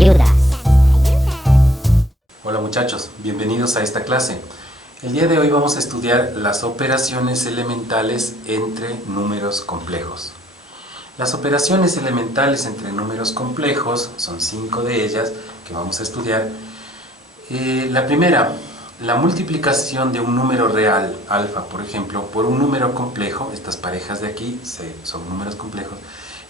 ayudas. Hola muchachos, bienvenidos a esta clase. El día de hoy vamos a estudiar las operaciones elementales entre números complejos. Las operaciones elementales entre números complejos, son 5 de ellas que vamos a estudiar. La primera, la multiplicación de un número real, alfa por ejemplo, por un número complejo. Estas parejas de aquí son números complejos.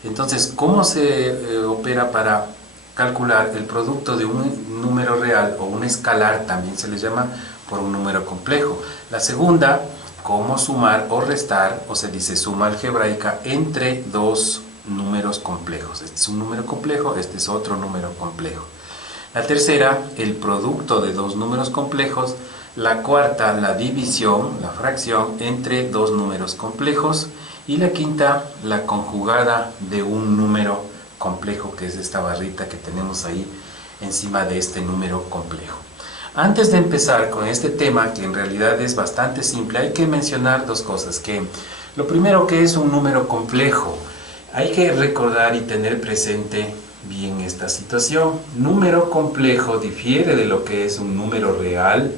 Entonces, ¿cómo se opera para calcular el producto de un número real o un escalar, también se les llama, por un número complejo? La segunda, cómo sumar o restar, o se dice suma algebraica, entre dos números complejos. Este es un número complejo, este es otro número complejo. La tercera, el producto de dos números complejos. La cuarta, la división, la fracción entre dos números complejos. Y la quinta, la conjugada de un número complejo, que es esta barrita que tenemos ahí encima de este número complejo. Antes de empezar con este tema, que en realidad es bastante simple, hay que mencionar dos cosas. Que lo primero, que es un número complejo. Hay que recordar y tener presente bien esta situación. Número complejo difiere de lo que es un número real.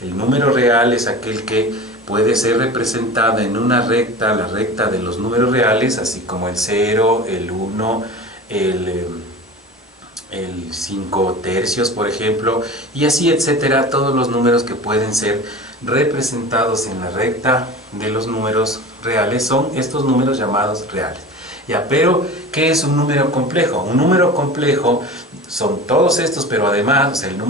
El número real es aquel que puede ser representado en una recta, la recta de los números reales, así como el 0, el 1, el 5 tercios, por ejemplo, y así etcétera. Todos los números que pueden ser representados en la recta de los números reales son estos números llamados reales. Ya, pero ¿qué es un número complejo? Un número complejo son todos estos, pero además, o sea, el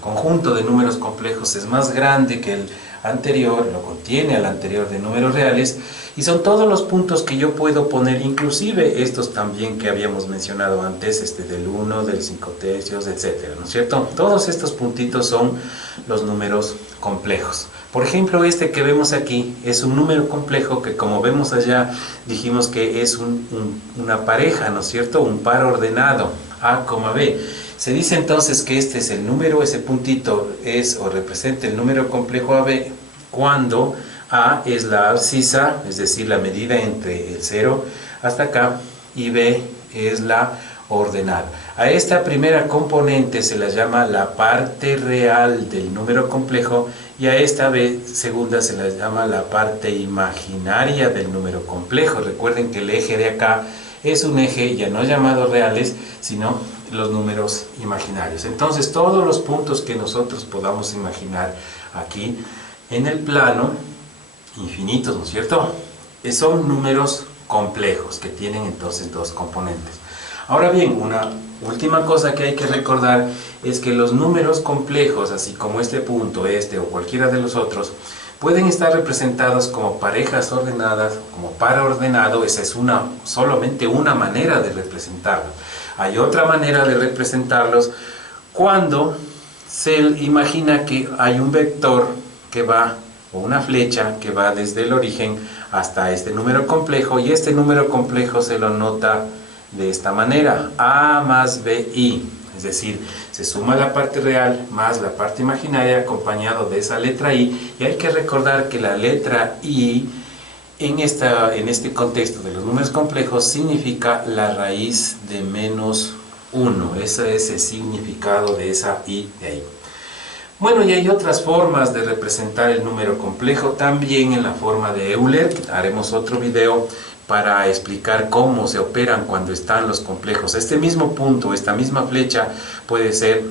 conjunto de números complejos es más grande que el anterior, lo contiene al anterior de números reales, y son todos los puntos que yo puedo poner, inclusive estos también que habíamos mencionado antes, del 1, del 5 tercios, etcétera, ¿no es cierto? Todos estos puntitos son los números complejos. Por ejemplo, este que vemos aquí es un número complejo que, como vemos allá, dijimos que es una pareja, ¿no es cierto? Un par ordenado, A, B. Se dice entonces que este es el número, ese puntito es o representa el número complejo AB cuando A es la abscisa, es decir, la medida entre el 0 hasta acá, y B es la ordenada. A esta primera componente se la llama la parte real del número complejo, y a esta B segunda se la llama la parte imaginaria del número complejo. Recuerden que el eje de acá es un eje ya no llamado reales, sino los números imaginarios. Entonces, todos los puntos que nosotros podamos imaginar aquí en el plano, infinitos, ¿no es cierto?, son números complejos que tienen entonces dos componentes. Ahora bien, una última cosa que hay que recordar es que los números complejos, así como este punto, o cualquiera de los otros, pueden estar representados como parejas ordenadas, como par ordenado. Esa es solamente una manera de representarlos. Hay otra manera de representarlos cuando se imagina que hay un vector que va, o una flecha que va desde el origen hasta este número complejo, y este número complejo se lo nota de esta manera: A más BI, es decir, se suma la parte real más la parte imaginaria acompañado de esa letra I, y hay que recordar que la letra I en este contexto de los números complejos significa la raíz de -1. Ese es el significado de esa I de ahí. Bueno, y hay otras formas de representar el número complejo, también en la forma de Euler. Haremos otro video para explicar cómo se operan cuando están los complejos. Este mismo punto, esta misma flecha puede ser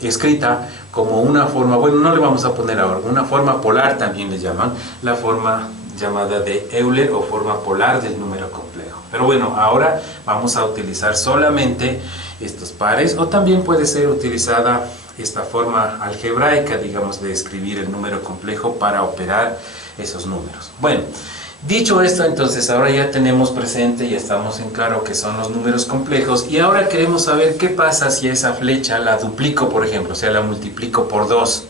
escrita como una forma, bueno, no le vamos a poner ahora, una forma polar también le llaman, la forma llamada de Euler o forma polar del número complejo. Pero bueno, ahora vamos a utilizar solamente estos pares, o también puede ser utilizada esta forma algebraica, digamos, de escribir el número complejo para operar esos números. Bueno, dicho esto, entonces ahora ya tenemos presente, ya estamos en claro que son los números complejos, y ahora queremos saber qué pasa si esa flecha la duplico, por ejemplo, o sea, la multiplico por 2,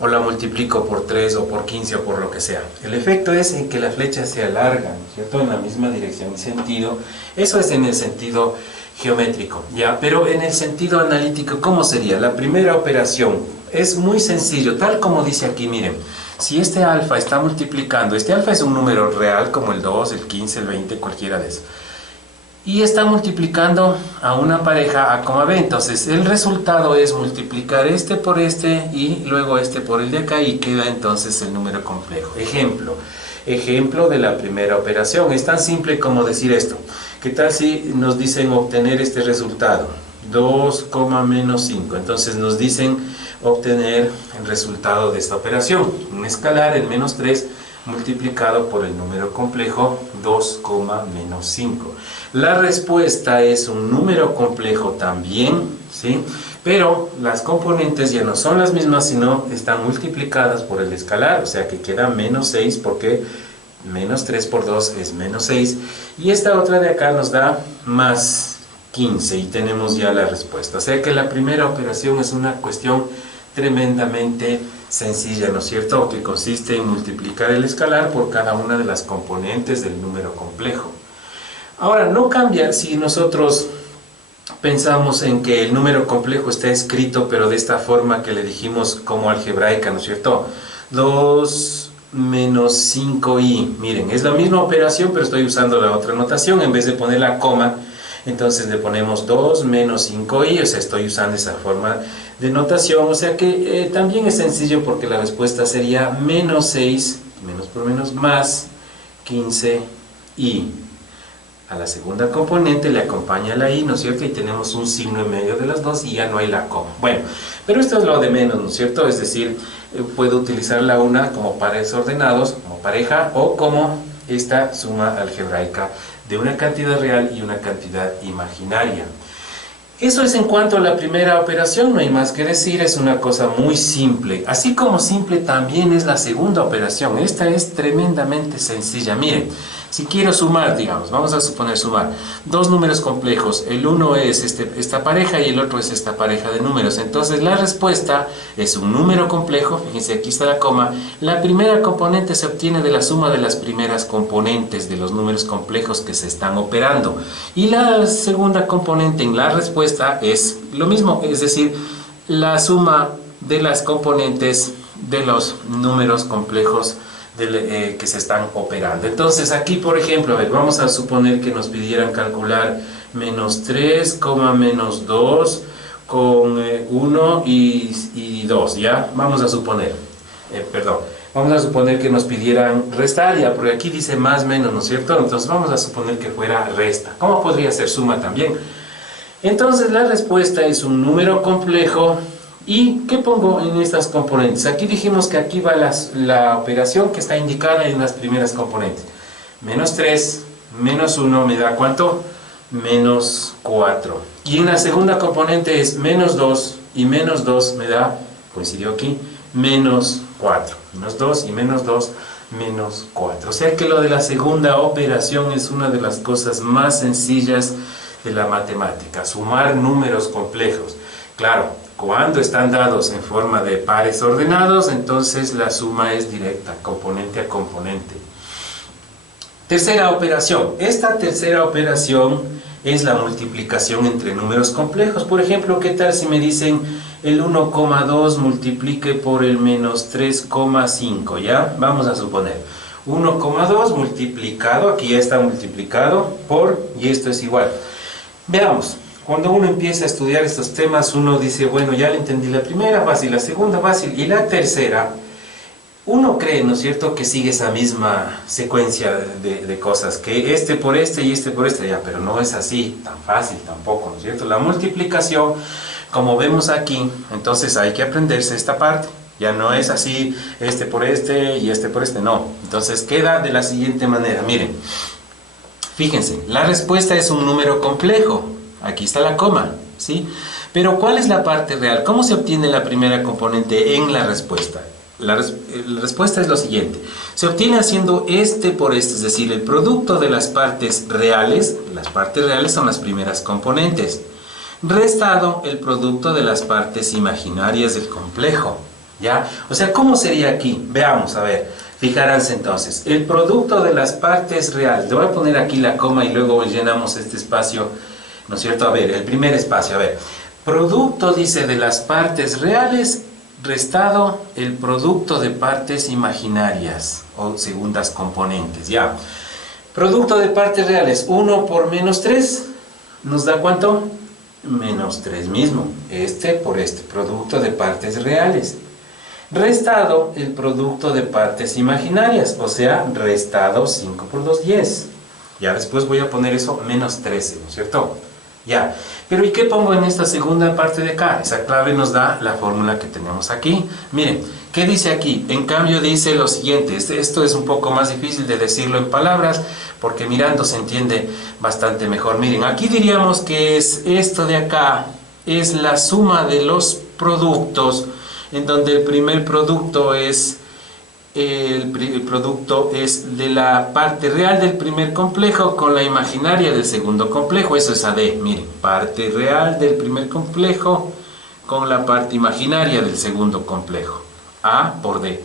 o la multiplico por 3, o por 15, o por lo que sea. El efecto es en que la flecha se alarga, ¿no es cierto?, en la misma dirección y sentido. Eso es en el sentido geométrico, ¿ya? Pero en el sentido analítico, ¿cómo sería? La primera operación es muy sencillo, tal como dice aquí, miren. Si este alfa está multiplicando, este alfa es un número real como el 2, el 15, el 20, cualquiera de esos. y está multiplicando a una pareja A, B. Entonces el resultado es multiplicar este por este y luego este por el de acá y queda entonces el número complejo. Ejemplo de la primera operación. Es tan simple como decir esto. ¿Qué tal si nos dicen obtener este resultado? 2, menos 5. Entonces nos dicen obtener el resultado de esta operación. Un escalar, el menos 3, multiplicado por el número complejo 2, menos 5. La respuesta es un número complejo también, ¿sí? Pero las componentes ya no son las mismas, sino están multiplicadas por el escalar, o sea que queda menos 6 porque menos 3 por 2 es menos 6. Y esta otra de acá nos da más 15 y tenemos ya la respuesta. O sea que la primera operación es una cuestión tremendamente sencilla, ¿no es cierto? Que consiste en multiplicar el escalar por cada una de las componentes del número complejo. Ahora, no cambia si nosotros pensamos en que el número complejo está escrito, pero de esta forma que le dijimos como algebraica, ¿no es cierto? 2 menos 5i. Miren, es la misma operación, pero estoy usando la otra notación. En vez de poner la coma, entonces le ponemos 2 menos 5i, o sea, estoy usando esa forma de notación. O sea que también es sencillo porque la respuesta sería menos 6, menos por menos, más 15i. A la segunda componente le acompaña la i, ¿no es cierto? Y tenemos un signo en medio de las dos y ya no hay la coma. Bueno, pero esto es lo de menos, ¿no es cierto? Es decir, puedo utilizar la una como pares ordenados, como pareja, o como esta suma algebraica de una cantidad real y una cantidad imaginaria. Eso es en cuanto a la primera operación, no hay más que decir, es una cosa muy simple. Así como simple también es la segunda operación. Esta es tremendamente sencilla. Miren, si quiero sumar, digamos, vamos a suponer sumar dos números complejos. El uno es esta pareja y el otro es esta pareja de números. Entonces la respuesta es un número complejo. Fíjense, aquí está la coma. La primera componente se obtiene de la suma de las primeras componentes de los números complejos que se están operando. Y la segunda componente en la respuesta es lo mismo, es decir, la suma de las componentes de los números complejos que se están operando. Entonces aquí, por ejemplo, a ver, vamos a suponer que nos pidieran calcular menos 3, menos 2 con 1 y 2, ¿ya? Vamos a suponer, vamos a suponer que nos pidieran restar, ya, porque aquí dice más, menos, ¿no es cierto? Entonces vamos a suponer que fuera resta. ¿Cómo podría ser suma también? Entonces la respuesta es un número complejo. ¿Y qué pongo en estas componentes? Aquí dijimos que aquí va la operación que está indicada en las primeras componentes. Menos 3, menos 1 me da ¿cuánto? Menos 4. Y en la segunda componente es menos 2 y menos 2 me da, coincidió aquí, menos 4. Menos 2 y menos 2, menos 4. O sea que lo de la segunda operación es una de las cosas más sencillas de la matemática, sumar números complejos. Claro, cuando están dados en forma de pares ordenados, entonces la suma es directa, componente a componente. Tercera operación. Esta tercera operación es la multiplicación entre números complejos. Por ejemplo, ¿qué tal si me dicen el 1,2 multiplique por el menos 3,5? ¿Ya? Vamos a suponer 1,2 multiplicado, aquí ya está multiplicado, por, y esto es igual. Veamos. Cuando uno empieza a estudiar estos temas, uno dice, bueno, ya le entendí la primera fácil, la segunda fácil y la tercera. Uno cree, ¿no es cierto?, que sigue esa misma secuencia de cosas, que este por este y este por este, ya, pero no es así, tan fácil tampoco, ¿no es cierto? La multiplicación, como vemos aquí, entonces hay que aprenderse esta parte. Ya no es así, este por este y este por este, no. Entonces queda de la siguiente manera, miren. Fíjense, la respuesta es un número complejo. Aquí está la coma, ¿sí? Pero ¿cuál es la parte real? ¿Cómo se obtiene la primera componente en la respuesta? La respuesta es lo siguiente. Se obtiene haciendo este por este, es decir, el producto de las partes reales son las primeras componentes, restado el producto de las partes imaginarias del complejo, ¿ya? O sea, ¿cómo sería aquí? Veamos, a ver. Fijaránse entonces, el producto de las partes reales. Le voy a poner aquí la coma y luego llenamos este espacio, ¿no es cierto? A ver, el primer espacio, a ver. Producto, dice, de las partes reales, restado el producto de partes imaginarias, o segundas componentes, ya. Producto de partes reales, 1 por menos 3, ¿nos da cuánto? Menos 3 mismo, este por este, producto de partes reales. Restado el producto de partes imaginarias, o sea, restado 5 por 2, 10. Ya después voy a poner eso, menos 13, ¿no es cierto? Ya, pero ¿y qué pongo en esta segunda parte de acá? Esa clave nos da la fórmula que tenemos aquí. Miren, ¿qué dice aquí? En cambio dice lo siguiente, esto es un poco más difícil de decirlo en palabras, porque mirando se entiende bastante mejor. Miren, aquí diríamos que es esto de acá, es la suma de los productos, en donde el primer producto es el producto es de la parte real del primer complejo con la imaginaria del segundo complejo. Eso es AD. Miren, parte real del primer complejo con la parte imaginaria del segundo complejo. A por D.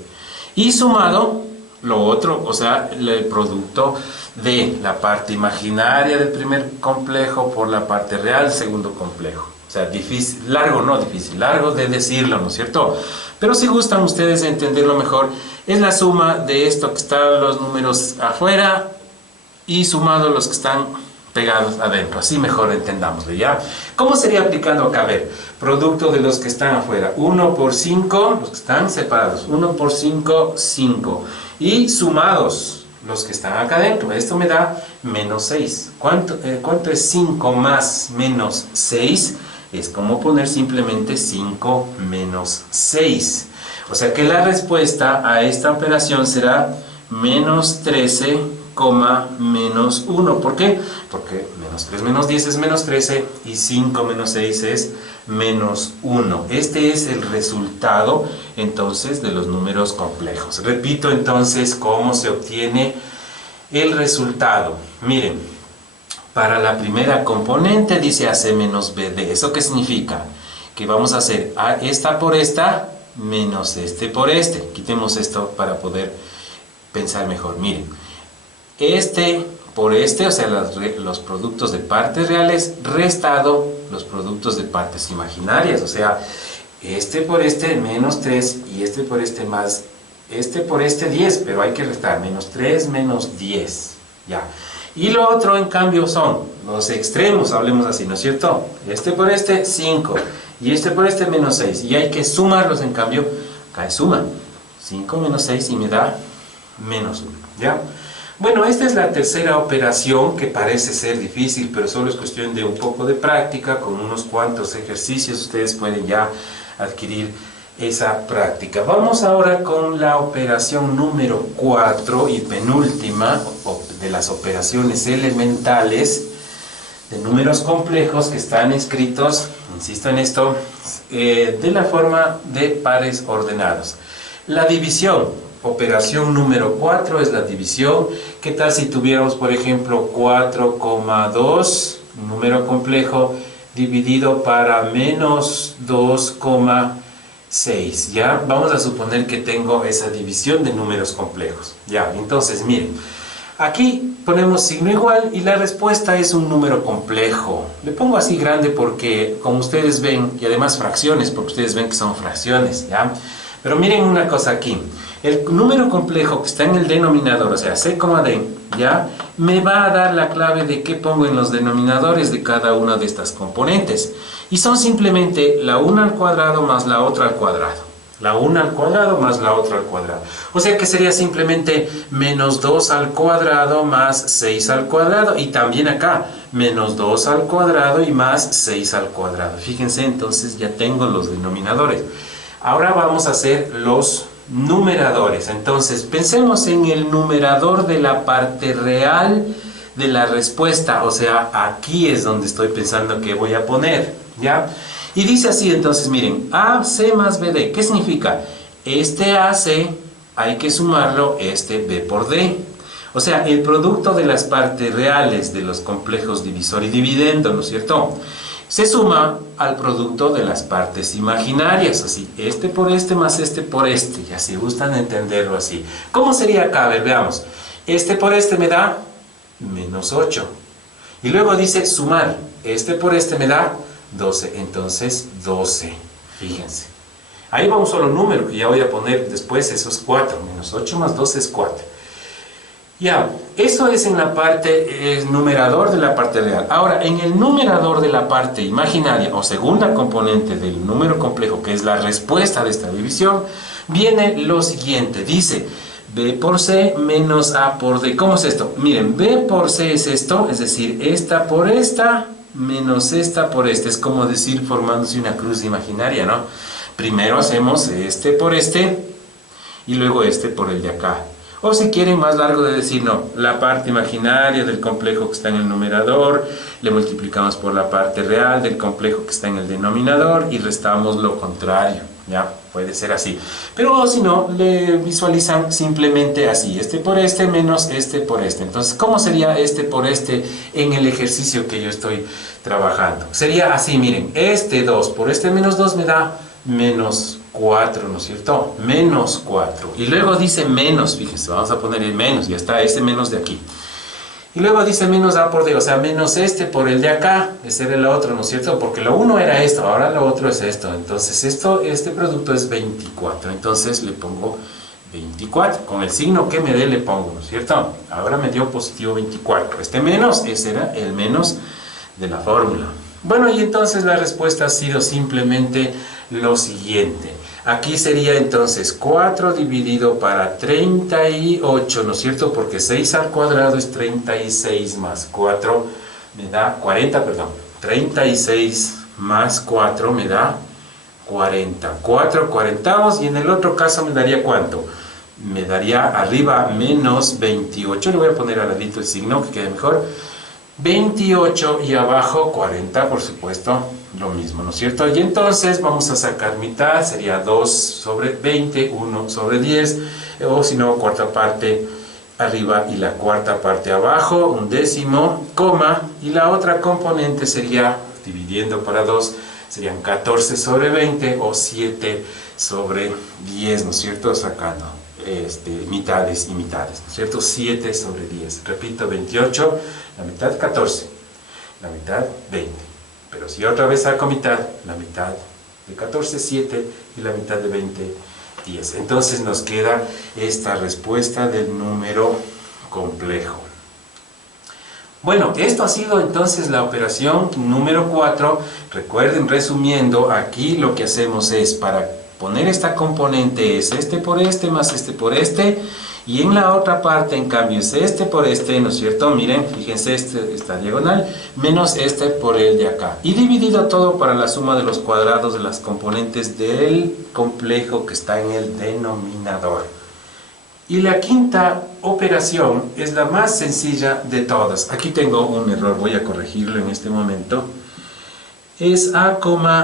Y sumado lo otro, o sea, el producto de la parte imaginaria del primer complejo por la parte real del segundo complejo. O sea, difícil, largo, no difícil, largo de decirlo, ¿no es cierto? Pero si gustan ustedes de entenderlo mejor, es la suma de esto que están los números afuera y sumado los que están pegados adentro. Así mejor entendámoslo, ¿ya? ¿Cómo sería aplicando acá? A ver, producto de los que están afuera. 1 por 5, los que están separados. 1 por 5, 5. Y sumados los que están acá adentro. Esto me da menos 6. ¿Cuánto es 5 más menos 6? Es como poner simplemente 5 menos 6. O sea que la respuesta a esta operación será menos 13, menos 1. ¿Por qué? Porque menos 3 menos 10 es menos 13 y 5 menos 6 es menos 1. Este es el resultado entonces de los números complejos. Repito entonces cómo se obtiene el resultado. Miren, para la primera componente dice AC menos BD. ¿Eso qué significa? Que vamos a hacer A esta por esta menos este por este. Quitemos esto para poder pensar mejor. Miren, este por este, o sea, los productos de partes reales, restado los productos de partes imaginarias, o sea, este por este menos 3 y este por este más, este por este 10, pero hay que restar, menos 3 menos 10, ya. Y lo otro, en cambio, son los extremos, hablemos así, ¿no es cierto? Este por este, 5, y este por este, menos 6, y hay que sumarlos, en cambio, acá es suma, 5 menos 6 y me da menos 1, ¿ya? Bueno, esta es la tercera operación que parece ser difícil, pero solo es cuestión de un poco de práctica, con unos cuantos ejercicios ustedes pueden ya adquirir esa práctica. Vamos ahora con la operación número 4 y penúltima de las operaciones elementales de números complejos que están escritos, insisto en esto, de la forma de pares ordenados. La división, operación número 4 es la división. ¿Qué tal si tuviéramos, por ejemplo, 4,2, un número complejo, dividido para menos 2,6? ¿Ya? Vamos a suponer que tengo esa división de números complejos. Ya, entonces, miren, aquí ponemos signo igual y la respuesta es un número complejo. Le pongo así grande porque, como ustedes ven, y además fracciones, porque ustedes ven que son fracciones, ¿ya? Pero miren una cosa aquí. El número complejo que está en el denominador, o sea, C, D, ¿ya? Me va a dar la clave de qué pongo en los denominadores de cada una de estas componentes. Y son simplemente la una al cuadrado más la otra al cuadrado. La una al cuadrado más la otra al cuadrado. O sea que sería simplemente menos 2 al cuadrado más 6 al cuadrado. Y también acá, menos 2 al cuadrado y más 6 al cuadrado. Fíjense, entonces ya tengo los denominadores. Ahora vamos a hacer los numeradores. Entonces, pensemos en el numerador de la parte real de la respuesta. O sea, aquí es donde estoy pensando que voy a poner, ¿ya? Y dice así, entonces, miren, AC más BD. ¿Qué significa? Este AC hay que sumarlo, este B por D. O sea, el producto de las partes reales de los complejos divisor y dividendo, ¿no es cierto?, se suma al producto de las partes imaginarias, así, este por este más este por este, y así gustan entenderlo así. ¿Cómo sería acá? A ver, veamos. Este por este me da menos 8. Y luego dice sumar, este por este me da 12, entonces 12, fíjense. Ahí va un solo número, que ya voy a poner después, eso es 4, menos 8 más 12 es 4. Ya, eso es en la parte numerador de la parte real. Ahora, en el numerador de la parte imaginaria o segunda componente del número complejo, que es la respuesta de esta división, viene lo siguiente. Dice B por C menos A por D. ¿Cómo es esto? Miren, B por C es esto, es decir, esta por esta menos esta por esta. Es como decir formándose una cruz imaginaria, ¿no? Primero hacemos este por este y luego este por el de acá. O si quieren más largo de decir, no, la parte imaginaria del complejo que está en el numerador, le multiplicamos por la parte real del complejo que está en el denominador y restamos lo contrario, ¿ya? Puede ser así. Pero si no, le visualizan simplemente así, este por este menos este por este. Entonces, ¿cómo sería este por este en el ejercicio que yo estoy trabajando? Sería así, miren, este 2 por este menos 2 me da menos 4, ¿no es cierto? Menos 4. Y luego dice menos, fíjense, vamos a poner el menos, ya está, este menos de aquí. Y luego dice menos A por D, o sea, menos este por el de acá, ese era el otro, ¿no es cierto? Porque lo uno era esto, ahora lo otro es esto. Entonces, este producto es 24. Entonces, le pongo 24. Con el signo que me dé le pongo, ¿no es cierto? Ahora me dio positivo 24. Este menos, ese era el menos de la fórmula. Bueno, y entonces la respuesta ha sido simplemente lo siguiente. Aquí sería entonces 4 dividido para 38, ¿no es cierto? Porque 6 al cuadrado es 36 más 4 me da 40, perdón. 36 más 4 me da 40. 4 cuarentaos y en el otro caso me daría ¿cuánto? Me daría arriba menos 28. Le voy a poner al ladito el signo que quede mejor. 28 y abajo 40, por supuesto, lo mismo, ¿no es cierto? Y entonces vamos a sacar mitad, sería 2 sobre 20, 1 sobre 10, o si no, cuarta parte arriba y la cuarta parte abajo, un décimo, coma, y la otra componente sería, dividiendo para 2, serían 14 sobre 20 o 7 sobre 10, ¿no es cierto? Sacando mitades y mitades, ¿no es cierto? 7 sobre 10. Repito, 28, la mitad 14, la mitad 20. Pero si otra vez saco mitad, la mitad de 14, 7 y la mitad de 20, 10. Entonces nos queda esta respuesta del número complejo. Bueno, esto ha sido entonces la operación número 4. Recuerden, resumiendo, aquí lo que hacemos es para poner esta componente es este por este más este por este, y en la otra parte en cambio es este por este, ¿no es cierto? Miren, fíjense, esta diagonal menos este por el de acá, y dividido todo para la suma de los cuadrados de las componentes del complejo que está en el denominador. Y la quinta operación es la más sencilla de todas. Aquí tengo un error, voy a corregirlo en este momento. Es A,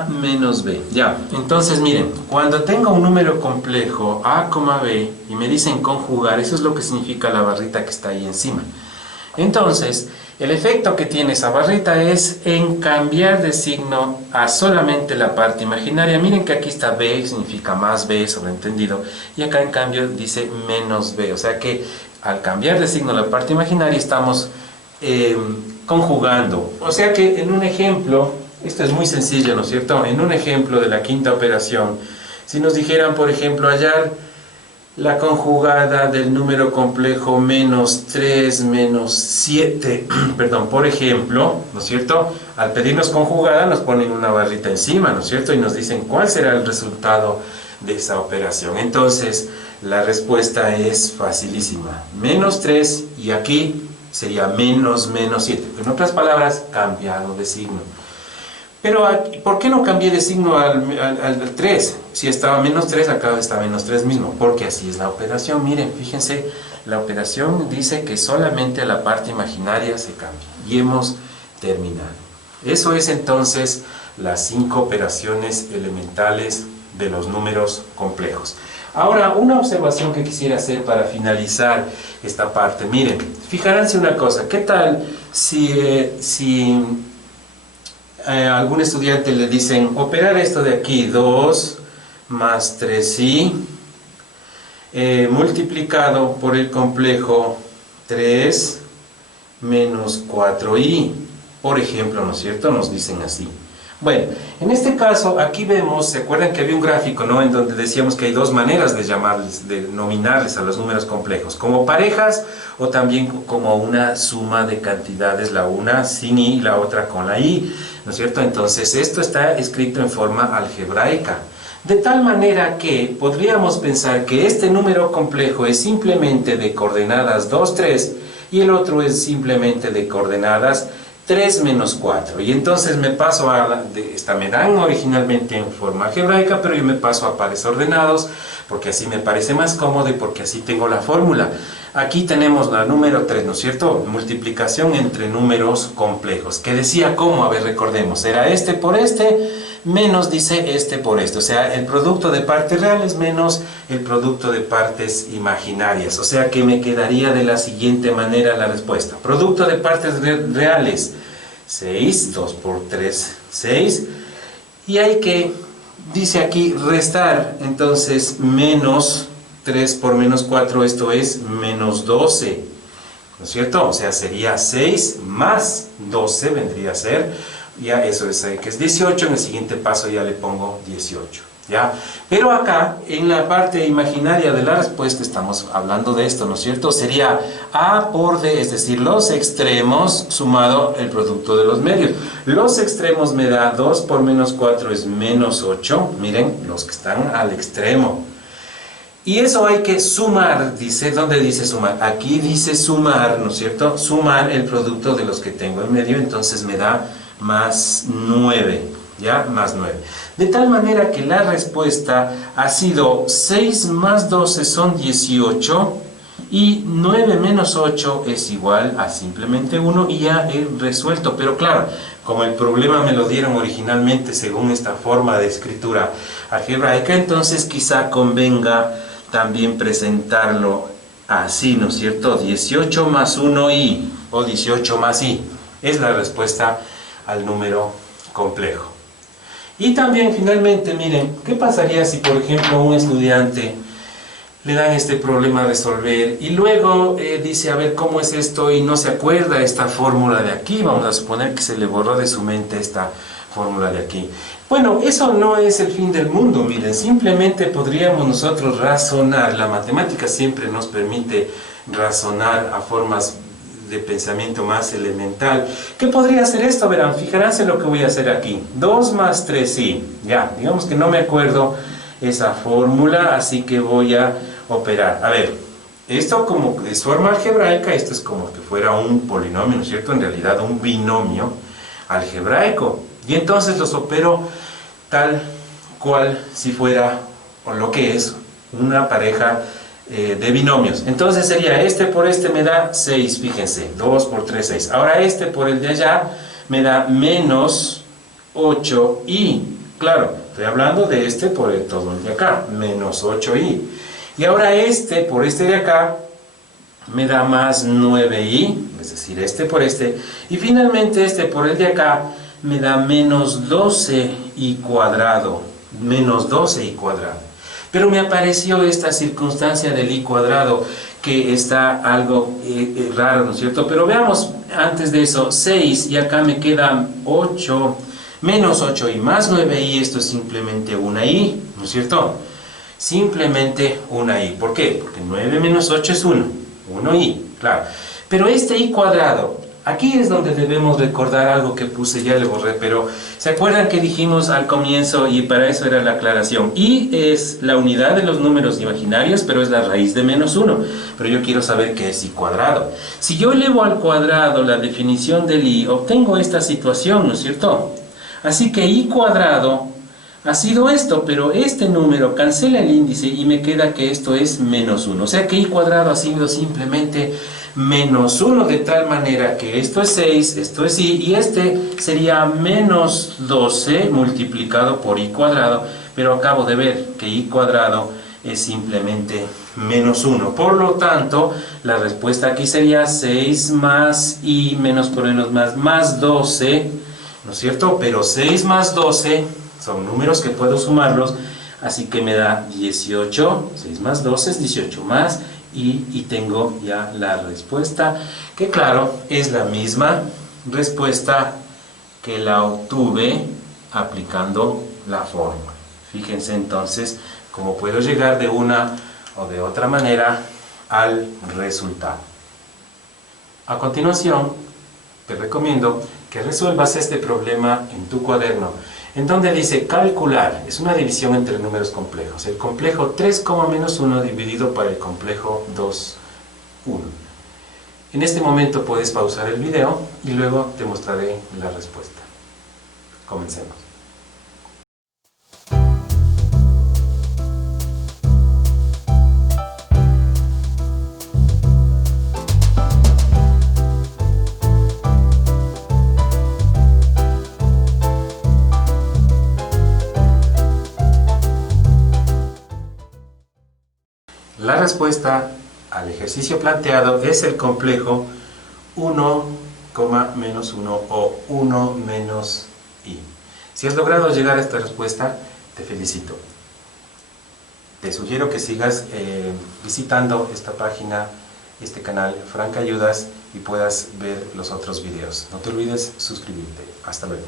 menos B. Ya, entonces miren, cuando tengo un número complejo A, B y me dicen conjugar, eso es lo que significa la barrita que está ahí encima. Entonces, el efecto que tiene esa barrita es en cambiar de signo a solamente la parte imaginaria. Miren que aquí está B, significa más B, sobreentendido, y acá en cambio dice menos B. O sea que al cambiar de signo la parte imaginaria estamos conjugando. O sea que en un ejemplo, esto es muy sencillo, ¿no es cierto? En un ejemplo de la quinta operación, si nos dijeran, por ejemplo, hallar la conjugada del número complejo menos 3 menos 7, perdón, por ejemplo, ¿no es cierto? Al pedirnos conjugada nos ponen una barrita encima, ¿no es cierto? Y nos dicen cuál será el resultado de esa operación. Entonces, la respuesta es facilísima. Menos 3 y aquí sería menos 7. En otras palabras, cambiado de signo. Pero, ¿por qué no cambié de signo al 3? Si estaba menos 3, acá está menos 3 mismo. Porque así es la operación. Miren, fíjense, la operación dice que solamente la parte imaginaria se cambia. Y hemos terminado. Eso es entonces las 5 operaciones elementales de los números complejos. Ahora, una observación que quisiera hacer para finalizar esta parte. Miren, fijaránse una cosa. ¿Qué tal si a algún estudiante le dicen operar esto de aquí, 2 más 3i multiplicado por el complejo 3 menos 4i, por ejemplo, ¿no es cierto? Nos dicen así. Bueno, en este caso, aquí vemos, ¿se acuerdan que había un gráfico, ¿no? En donde decíamos que hay dos maneras de llamarles, de nominarles a los números complejos, como parejas o también como una suma de cantidades, la una sin i y la otra con la i, ¿no es cierto? Entonces, esto está escrito en forma algebraica. De tal manera que podríamos pensar que este número complejo es simplemente de coordenadas 2, 3 y el otro es simplemente de coordenadas 3 menos 4. Y entonces me paso a, esta me dan originalmente en forma algebraica, pero yo me paso a pares ordenados, porque así me parece más cómodo y porque así tengo la fórmula. Aquí tenemos la número 3, ¿no es cierto? Multiplicación entre números complejos. Que decía cómo, a ver, recordemos, era este por este, menos dice este por este. O sea, el producto de partes reales menos el producto de partes imaginarias. O sea que me quedaría de la siguiente manera la respuesta. Producto de partes reales, 6, 2 por 3, 6. Y hay que, dice aquí, restar, entonces menos 3 por menos 4, esto es menos 12, ¿no es cierto? O sea, sería 6 más 12 vendría a ser, ya eso es que es 18, en el siguiente paso ya le pongo 18, ¿ya? Pero acá, en la parte imaginaria de la respuesta, estamos hablando de esto, ¿no es cierto? Sería A por D, es decir, los extremos sumado el producto de los medios. Los extremos me da 2 por menos 4 es menos 8, miren, los que están al extremo. Y eso hay que sumar, dice, ¿dónde dice sumar? Aquí dice sumar, ¿no es cierto? Sumar el producto de los que tengo en medio, entonces me da más 9, ¿ya? Más 9. De tal manera que la respuesta ha sido 6 más 12 son 18 y 9 menos 8 es igual a simplemente 1 y ya he resuelto. Pero claro, como el problema me lo dieron originalmente según esta forma de escritura algebraica, entonces quizá convenga también presentarlo así, ¿no es cierto? 18 más 1i o 18 más i es la respuesta al número complejo. Y también finalmente, miren, ¿qué pasaría si por ejemplo a un estudiante le dan este problema a resolver y luego dice, a ver, ¿cómo es esto? Y no se acuerda esta fórmula de aquí, vamos a suponer que se le borró de su mente esta fórmula de aquí. Bueno, eso no es el fin del mundo, miren, simplemente podríamos nosotros razonar, la matemática siempre nos permite razonar a formas de pensamiento más elemental. ¿Qué podría hacer esto? Verán, fijarse lo que voy a hacer aquí. 2 más 3i, ya, digamos que no me acuerdo esa fórmula, así que voy a operar. A ver, esto como de forma algebraica, esto es como que fuera un polinomio, ¿no es cierto? En realidad un binomio algebraico. Y entonces los opero tal cual si fuera, o lo que es, una pareja de binomios. Entonces sería este por este me da 6, fíjense, 2 por 3, 6. Ahora este por el de allá me da menos 8 y, claro, estoy hablando de este por el todo el de acá, menos 8i. Y ahora este por este de acá me da más 9i, es decir, este por este. Y finalmente este por el de acá me da menos 12i cuadrado, menos 12i cuadrado. Pero me apareció esta circunstancia del i cuadrado que está algo raro, ¿no es cierto? Pero veamos antes de eso, 6 y acá me queda 8, menos 8i más 9i, esto es simplemente una i, ¿no es cierto? Simplemente una i. ¿Por qué? Porque 9 menos 8 es 1, 1i, claro. Pero este i cuadrado, aquí es donde debemos recordar algo que puse, ya le borré, pero ¿se acuerdan que dijimos al comienzo, y para eso era la aclaración? I es la unidad de los números imaginarios, pero es la raíz de menos 1. Pero yo quiero saber qué es i cuadrado. Si yo elevo al cuadrado la definición del i, obtengo esta situación, ¿no es cierto? Así que i cuadrado ha sido esto, pero este número cancela el índice y me queda que esto es menos 1. O sea que i cuadrado ha sido simplemente menos 1, de tal manera que esto es 6, esto es i, y este sería menos 12 multiplicado por i cuadrado, pero acabo de ver que i cuadrado es simplemente menos 1. Por lo tanto, la respuesta aquí sería 6 más i menos por menos más 12, ¿no es cierto? Pero 6 más 12 son números que puedo sumarlos, así que me da 18, 6 más 12 es 18 más, y tengo ya la respuesta, que claro, es la misma respuesta que la obtuve aplicando la fórmula. Fíjense entonces cómo puedo llegar de una o de otra manera al resultado. A continuación, te recomiendo que resuelvas este problema en tu cuaderno, en donde dice calcular, es una división entre números complejos, el complejo 3, menos 1 dividido por el complejo 2, 1. En este momento puedes pausar el video y luego te mostraré la respuesta. Comencemos. La respuesta al ejercicio planteado es el complejo 1, menos 1 o 1 menos i. Si has logrado llegar a esta respuesta, te felicito. Te sugiero que sigas visitando esta página, este canal Frank Ayudas, y puedas ver los otros videos. No te olvides suscribirte. Hasta luego.